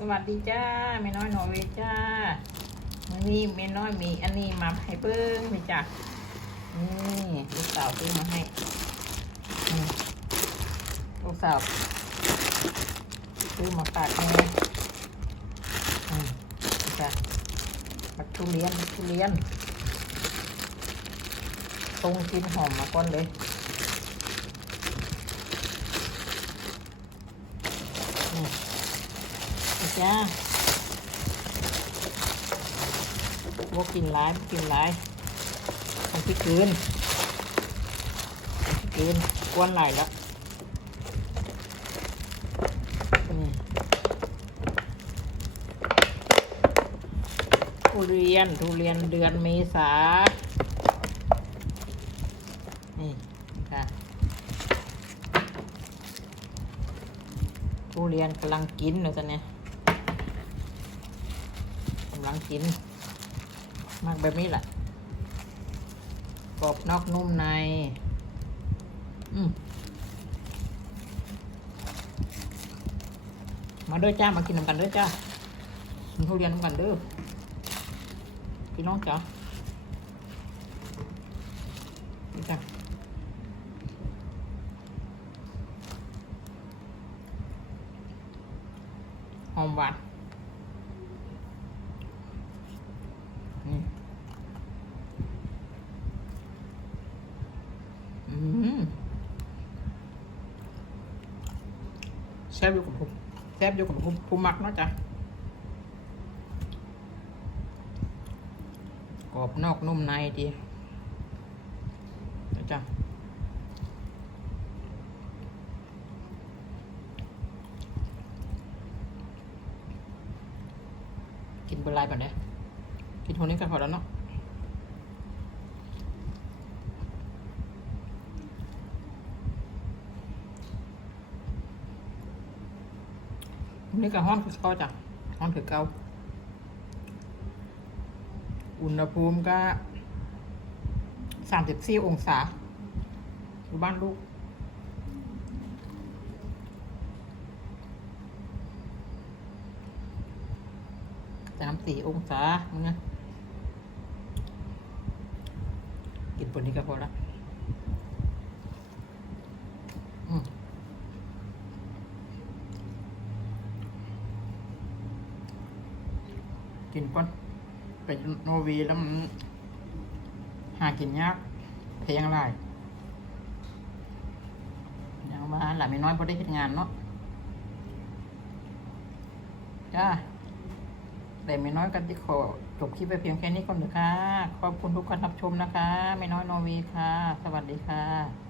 สวัสดีจ้าแม่น้อยนอเวจ้าวันนี้แม่น้อยมีอันนี้มาให้เบิ้งเลยจ้ะนี่ลูกสาวซื้อมาให้ลูกสาวซื้อมาฝากแม่อืมนี่จ้ะบักทุเรียนบักทุเรียนตรงกินหอมมาก่อนเลยนี่ จ้าว่ากินร้ายกินร้ายของพี่คืนพี่คืนกวนไหลายแล้วนี่ทุเรียน ทุเรียนเดือนเมษานี่ค่ะ ทุเรียนกำลังกินเลยตอนนี้ำลังกิน มากแบบนี้แหละกรอบนอกนุ่มใน อืมมาด้อจ้า มากินน้ำกันด้อจ้ากินทุเรียนน้ำกันเด้อพี่น้องจ้านี่จ้าหอมหวานอืม แซ่บอยู่กับผมแซ่บอยู่กับผมผมมักเนาะจ้ะกรอบนอกนุ่มในดีนะจ้ะกินเป็นไรแบบนี้กินโทนี้กันพอแล้วเนาะ นี่ก็ห้อนคือเก่าจ้ะห้อนคือเก่าอุณหภูมิก็สามสิบสี่องศาอยู่บ้านลูกสามสี่องศามึงนะกินปนนี้ก็พอละ กินก่อนไปโนเวีแล้วมันหากินยากแพงหลายอย่างว่าหลานไม่น้อยพอได้เห็นงานเนาะจ้าแต่ไม่น้อยกันที่ขอจบคลิปไปเพียงแค่นี้ก่อนเถอะค่ะ ขอบคุณทุกคนรับชมนะคะ ไม่น้อยโนวีค่ะ สวัสดีค่ะ